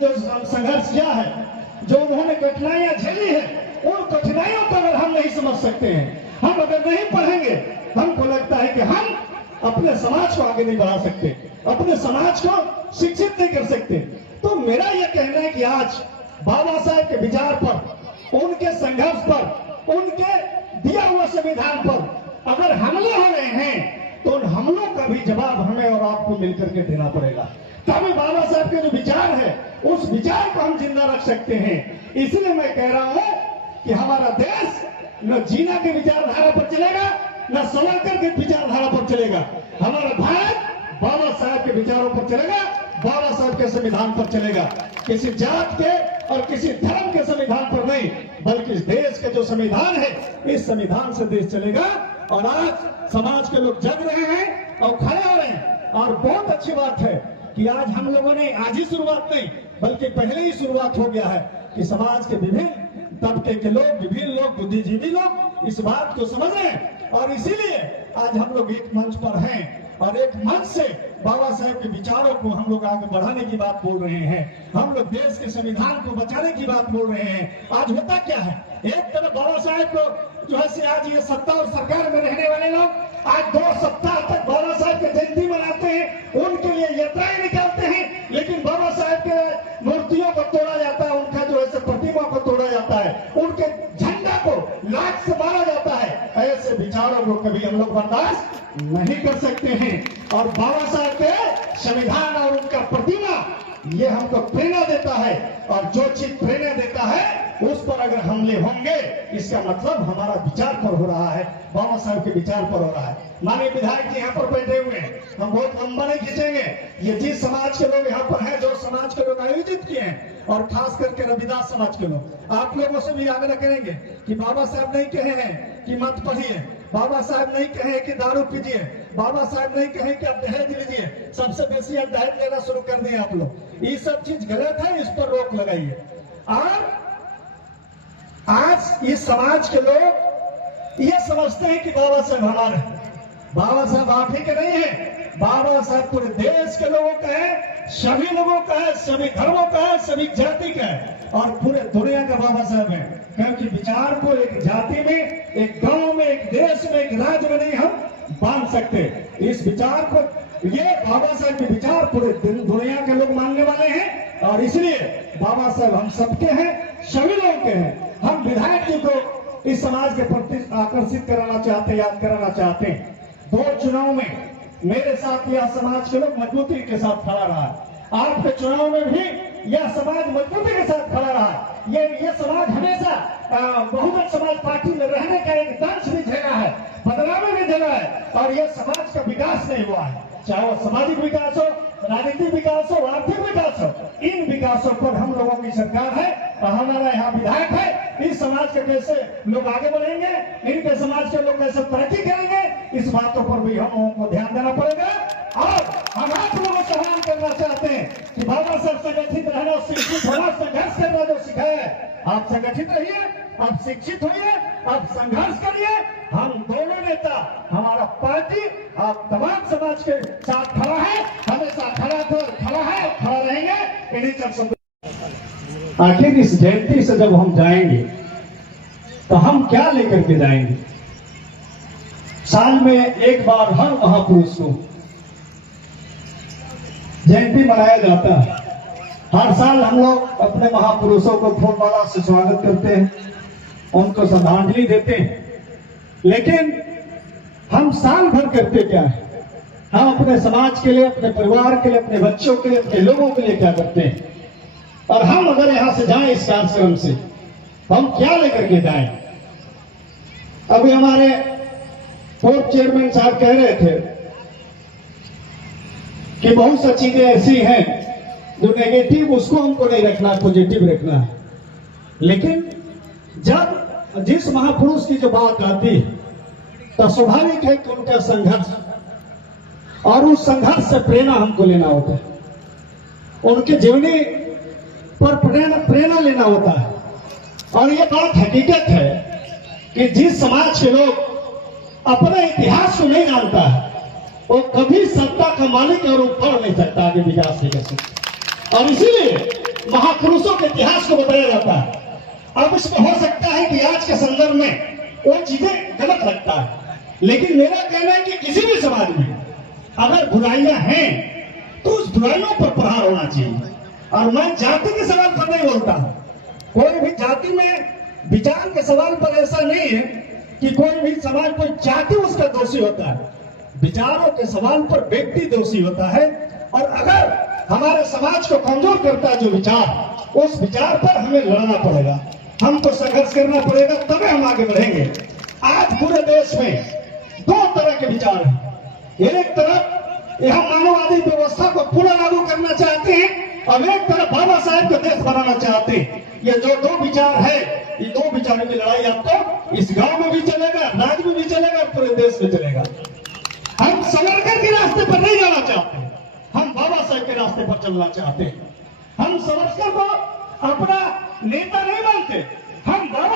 जो संघर्ष किया है, जो उन्होंने कठिनाइयां झेली है, उन कठिनाइयों को अगर हम नहीं समझ सकते हैं, हम अगर नहीं पढ़ेंगे, हमको लगता है कि हम अपने समाज को आगे नहीं बढ़ा सकते, अपने समाज को शिक्षित नहीं कर सकते। तो मेरा यह कहना है कि आज बाबा साहेब के विचार पर, उनके संघर्ष पर, उनके दिया हुआ संविधान पर अगर हमले हो रहे हैं तो उन हमलों का भी जवाब हमें और आपको मिलकर के देना पड़ेगा। तभी बाबा साहब के जो विचार है, उस विचार को हम जिंदा रख सकते हैं। इसलिए मैं कह रहा हूं कि हमारा देश न जीना के विचारधारा पर चलेगा, न सावरकर के विचारधारा पर चलेगा। हमारा भारत बाबा साहब के विचारों पर चलेगा, बाबा साहब के संविधान पर चलेगा। किसी जात के और किसी धर्म के संविधान पर नहीं, बल्कि इस देश का जो संविधान है, इस संविधान से देश चलेगा। और आज समाज के लोग जग रहे हैं और खड़े हो रहे हैं। और बहुत अच्छी बात है कि आज हम लोगों ने आज ही शुरुआत नहीं, बल्कि पहले ही शुरुआत हो गया है कि समाज के विभिन्न तबके के लोग, विभिन्न लोग, बुद्धिजीवी लोग इस बात को समझ रहे हैं। और इसीलिए आज हम लोग एक मंच पर हैं और एक मंच से बाबा साहेब के विचारों को हम लोग आगे बढ़ाने की बात बोल रहे हैं। हम लोग देश के संविधान को बचाने की बात बोल रहे हैं। आज होता क्या है, एक तरफ बाबा साहेब को जो है आज ये सत्ता और सरकार में रहने वाले लोग आज 2 सप्ताह तक बाबा साहेब की जयंती मनाते हैं, उनके लिए यात्राएं निकालते हैं, लेकिन बाबा साहेब के मूर्तियों को तोड़ा जाता है, उनका जो है प्रतिमा को तोड़ा जाता है, उनके झंडा को लात से मारा जाता है। ऐसे विचारों को कभी हम लोग बर्दाश्त नहीं कर सकते हैं। और बाबा साहब के संविधान और उनका प्रतिमा ये हमको प्रेरणा देता है। और जो चीज प्रेरणा देता है उस पर अगर हमले होंगे, इसका मतलब हमारा विचार पर हो रहा है, बाबा साहब के विचार पर हो रहा है। माननीय विधायक जी यहाँ पर बैठे हुए हैं, हम बहुत लंबा नहीं खींचेंगे। ये जिस समाज के लोग यहाँ पर हैं, जो समाज के लोग आयोजित किए हैं, और खास करके रविदास समाज के लोग, आप लोगों से भी आग्रह करेंगे कि बाबा साहब नहीं कहे हैं कि मत पढ़िए, बाबा साहब नहीं कहे कि दारू पीजिए, बाबा साहब नहीं कहे कि आप दहेज लीजिए। सबसे बेसी आप दहेज लेना शुरू कर दिए आप लोग। ये सब चीज गलत है, इस पर रोक लगाइए। और आज इस समाज के लोग ये समझते हैं कि बाबा साहब हमारे, बाबा साहब आप ही के नहीं है, बाबा साहब पूरे देश के लोगों का है, सभी लोगों का है, सभी धर्मों का है, सभी जाति का है, और पूरे दुनिया का बाबा साहब है। क्योंकि विचार को एक जाति में, एक गांव में, एक देश में, एक राज्य में नहीं हम बांध सकते। इस विचार को, ये बाबा साहब के विचार पूरे दुनिया के लोग मानने वाले हैं। और इसलिए बाबा साहब हम सबके हैं, सभी लोगों के हैं। हम विधायक जी को इस समाज के प्रति आकर्षित कराना चाहते हैं, याद कराना चाहते हैं। 2 चुनाव में मेरे साथ यह समाज के लोग मजबूती के साथ खड़ा रहा है। आपके चुनाव में भी यह समाज मजबूती के साथ खड़ा रहा है। ये समाज हमेशा बहुजन समाज पार्टी में रहने का एक दंश भी झेला है, बदलाव भी झेला है। और यह समाज का विकास नहीं हुआ है, चाहे वो सामाजिक विकास हो, राजनीतिक विकास हो, आर्थिक विकास हो। इन विकासों पर हम लोगों की सरकार है और हमारा यहाँ विधायक है। इस समाज के कैसे लोग आगे बढ़ेंगे, इनके समाज के लोग कैसे तरक्की करेंगे, इस बातों पर भी हम लोगों को ध्यान देना पड़ेगा। और हम आप लोगों से आह्वान करना चाहते हैं कि बाबा साहब संगठित रहना, शिक्षित होना, संघर्ष करना जो सिखाया है, आप संगठित रहिए, आप शिक्षित होइए, आप संघर्ष करिए। हम दोनों नेता, हमारा पार्टी, आप तमाम समाज के साथ खड़ा है, हमेशा खड़ा है, खड़ा रहेंगे। इन्हीं सब आखिर इस जयंती से जब हम जाएंगे तो हम क्या लेकर के जाएंगे? साल में एक बार हर महापुरुष को जयंती मनाया जाता है। हर साल हम लोग अपने महापुरुषों को फूलमाला से स्वागत करते हैं, उनको श्रद्धांजलि देते हैं। लेकिन हम साल भर करते क्या है? हम अपने समाज के लिए, अपने परिवार के लिए, अपने बच्चों के लिए, अपने लोगों के लिए क्या करते हैं? और हम अगर यहां से जाएं इस कार्यक्रम से, हम क्या लेकर के जाएं? अभी हमारे फोर्थ चेयरमैन साहब कह रहे थे कि बहुत सी चीजें ऐसी हैं जो नेगेटिव, उसको हमको नहीं रखना, पॉजिटिव रखना है। लेकिन जब जिस महापुरुष की जो बात आती तो स्वाभाविक है कि उनका संघर्ष, और उस संघर्ष से प्रेरणा हमको लेना होता है, उनके जीवनी पर प्रेरणा लेना होता है। और ये बात हकीकत है कि जिस समाज के लोग अपने इतिहास को नहीं जानता है, वो कभी सत्ता का मालिक और ऊपर नहीं सकता, आगे विकास नहीं कर सकता। और इसीलिए महापुरुषों के इतिहास को बताया जाता है। अब इसमें हो सकता है कि आज के संदर्भ में वो चीजें गलत लगता है, लेकिन मेरा कहना है कि किसी भी समाज में अगर बुराइयां हैं तो उस बुराइयों पर प्रहार होना चाहिए। और मैं जाति के सवाल पर नहीं बोलता हूं, कोई भी जाति में विचार के सवाल पर ऐसा नहीं है कि कोई भी समाज, कोई जाति उसका दोषी होता है। विचारों के सवाल पर व्यक्ति दोषी होता है। और अगर हमारे समाज को कमजोर करता है जो विचार, उस विचार पर हमें लड़ना पड़ेगा, हमको संघर्ष करना पड़ेगा, तभी हम आगे बढ़ेंगे। आज पूरे देश में दो तरह के विचार हैं। एक तरफ यह मानववादी व्यवस्था को पुनः लागू करना चाहते हैं और एक तरफ बाबा साहेब का देश बनाना चाहते हैं। ये जो दो विचार है, ये दो विचारों की लड़ाई आपको इस गांव में भी चलेगा, राज्य में भी चलेगा, पूरे देश में चलेगा। हम सावरकर के रास्ते पर नहीं जाना चाहते, हम बाबा साहेब के रास्ते पर चलना चाहते हैं। हम सावरकर को अपना नेता नहीं मानते, हम बाबा